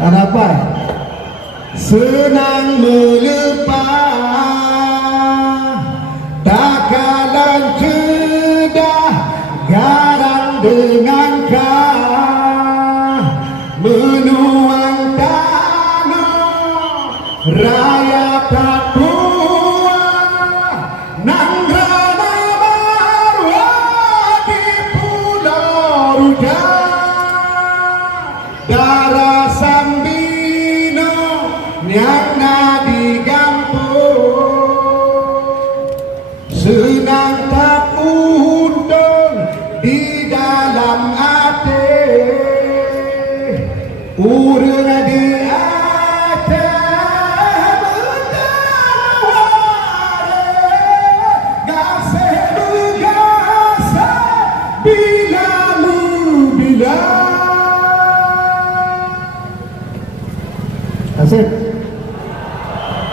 Apa? Senang melupa, takalan cedah garang dengan kah menuang tanah raya tak puas nang rana marwah di Pulau Ruja darah sambino yang nadi gampung senang tak untung di dalam hati urang di hati bertawar gasih bergasah bila lu bilang Asik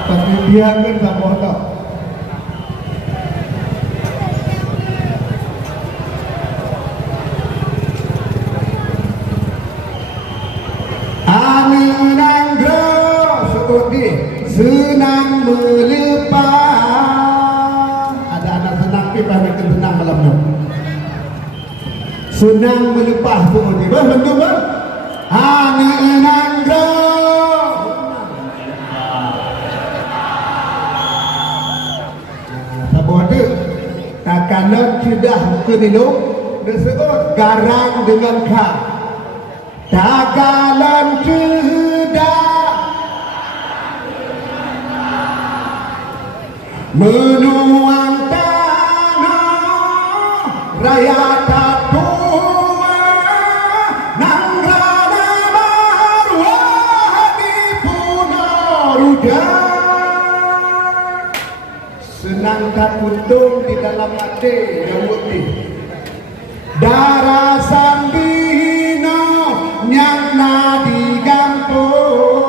tapi dia kan tak bodoh. Senang melepas. Ada anak senang kita nak senang malam ni. Senang melepas tu ni. Betul tak? Anak nangro. Sabar tu. Takkan sudah ke minum disebut garang dengan kah. Takalan sudah menuang tanah raya tak tua nang rana marwah di Pulau Ruja senang tak untung di dalam hati yang putih darah sambino yang nadi gampung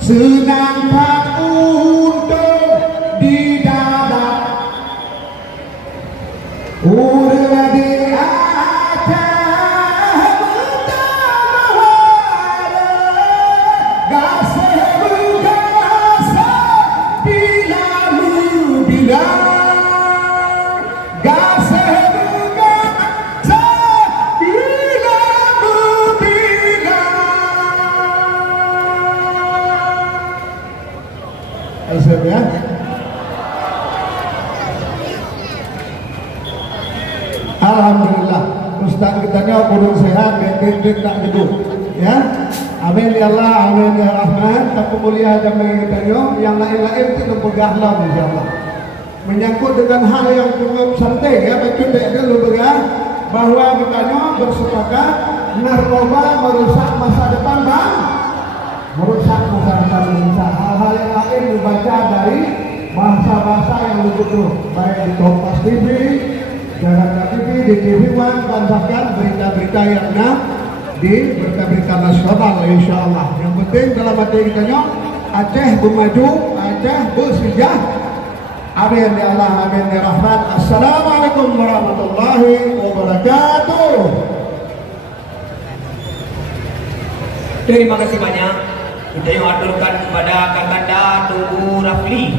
senang tak di dalam urang di hati bertawar gasih bergasah bila lu bilang gasih bergasah bila lu bilang Asal ya. Alhamdulillah Ustaz kita ni kurang sehat betul tak gitu ya amin ya Allah amin ya Rahman tak mulia jamaah kita yang lain-lain itu bergahlah insyaallah menyangkut dengan hal yang cukup santai ya betul tak dulu bergah bahwa kita bersepakat narkoba merusak masa depan bang merusak masa depan bangsa hal-hal yang lain dibaca dari bahasa-bahasa yang begitu baik di Kompas TV Jakarta TV, di TV One, tambahkan berita-berita yang di berita-berita nasional insyaAllah. Yang penting dalam hati kita Aceh bermaju, Aceh bersijah. Amin ya Allah, amin ya Rahman. Assalamualaikum warahmatullahi wabarakatuh. Terima kasih banyak. Kita yang aturkan kepada Kakanda Tunggu Rafli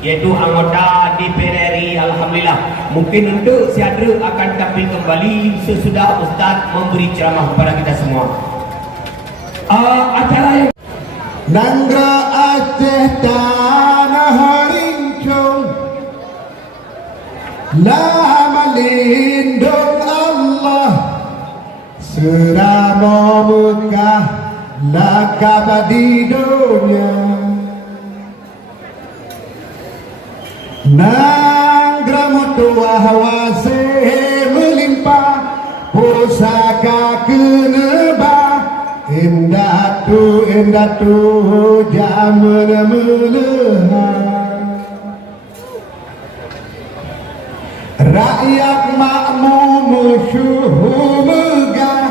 yaitu anggota DPR RI. Alhamdulillah mungkin untuk siadra akan tampil kembali sesudah Ustaz memberi ceramah kepada kita semua. Acara yang Nanggra Aceh tanah rincung lama lindung Allah serama Mekah lakab di dunia Nanggra mutuah wasih melimpah pusaka kenebah indah tu jaman melehah rakyat makmum syuhu megah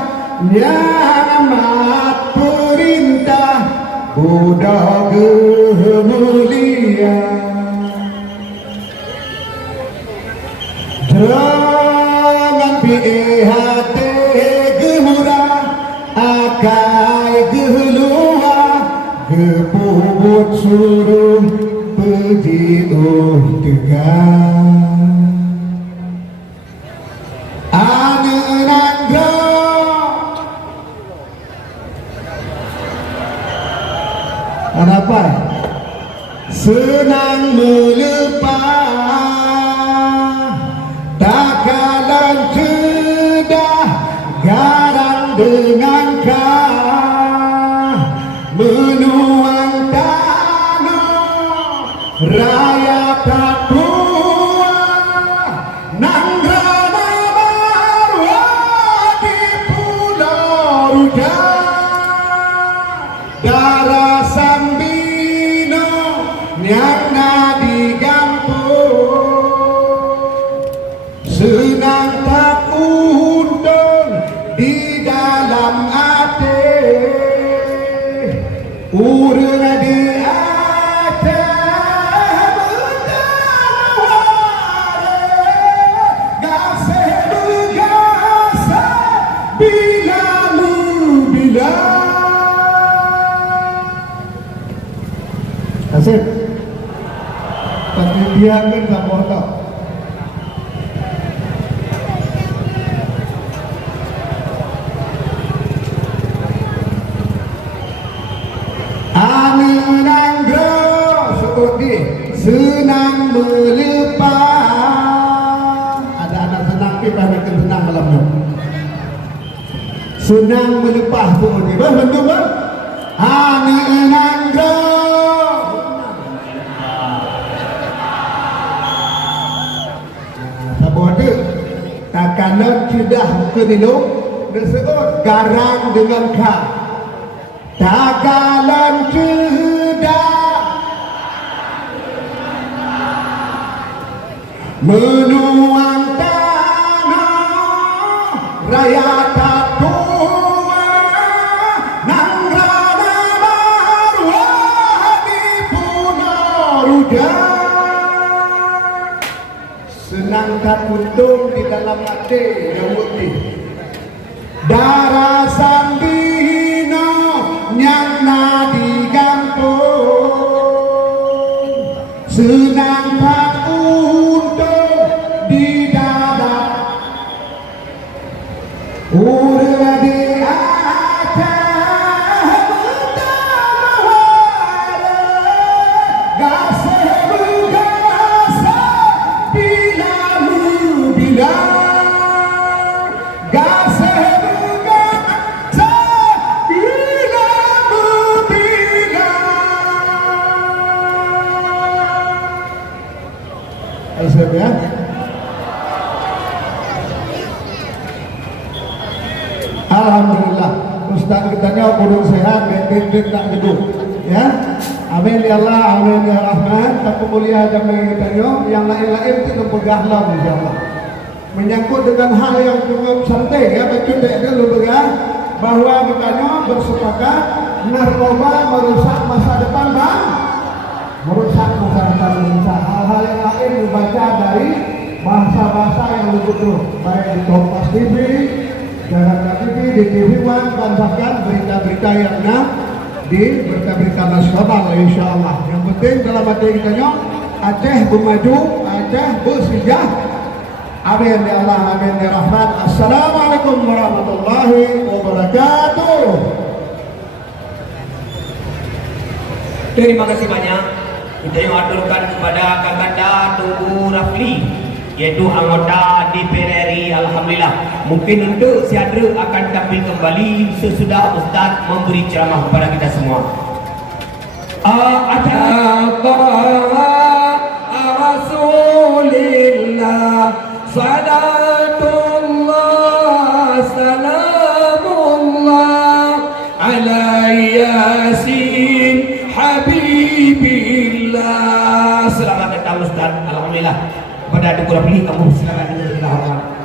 nyamat perintah budak mulia jangan pilih hati gemurah akai suruh pergi tegar anak nangga kenapa senang melepas takalan cedah garang dengan kah menuang tanah raya tak puas nangrana marwah di pulau Rujak darah sambino yang nadi gampung senang tak untung di dalam hati urang di atas bertawar gasih bergasah bila bila Asif tapi dia kan tak mau tahu senang melepas ada anak senang kita nak senang malamnya senang melepas tu ni betul kan anak nangro saboda takkan sudah ke dulu disebut garang dengan ka takalan sudah menuang tanah raya tak tua nangrana marwah di pulau Rujak senang tak untung di dalam hati yang putih darah sambino yang nadi gampung senang tak urang di atas bertawar gasih bergasah bila gasih bergasah bila Asif ya Alhamdulillah Ustaz kita ni kurang sehat betul tak gedung ya amin ya Allah amin ya Rahman tak mulia jamaah kita yang lain-lain kita pegahlah insyaallah menyangkut dengan hal yang cukup santai ya betul tak ada lu bahwa kita bersepakat narkoba merusak masa depan bang merusak masa depan bangsa hal-hal yang lain dibaca dari bahasa-bahasa yang lebih terus baik di Kompas TV Jakarta TV, di TV One, bacakan berita-berita yang di berita-berita nasional insyaAllah. Yang penting dalam hati kita Aceh bermaju, Aceh bersijah. Amin ya Allah, amin ya Rahman. Assalamualaikum warahmatullahi wabarakatuh. Terima kasih banyak. Kita yang aturkan kepada Kakanda Tugu Rafli, yaitu anggota DPR RI. Alhamdulillah. Mungkin untuk si Adra akan tampil kembali sesudah Ustaz memberi ceramah kepada kita semua. Rasulillah salatullah salamullah ala yasin habibillah. Selamat datang Ustaz. Alhamdulillah. Pada Tugu Rafli kamu silakan dengan kita hormat.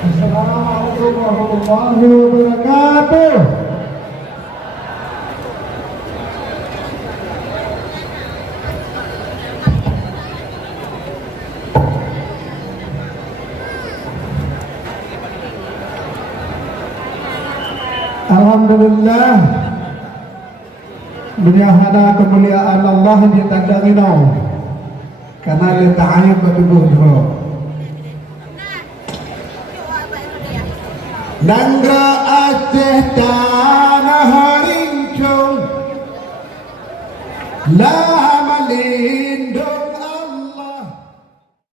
Assalamualaikum warahmatullahi wabarakatuh. Alhamdulillah. Menyahada kemuliaan Allah di tanda rinau. Karena dia ta'ayun bertubuh dulu. Nangra Aceh tanah rincung, la mali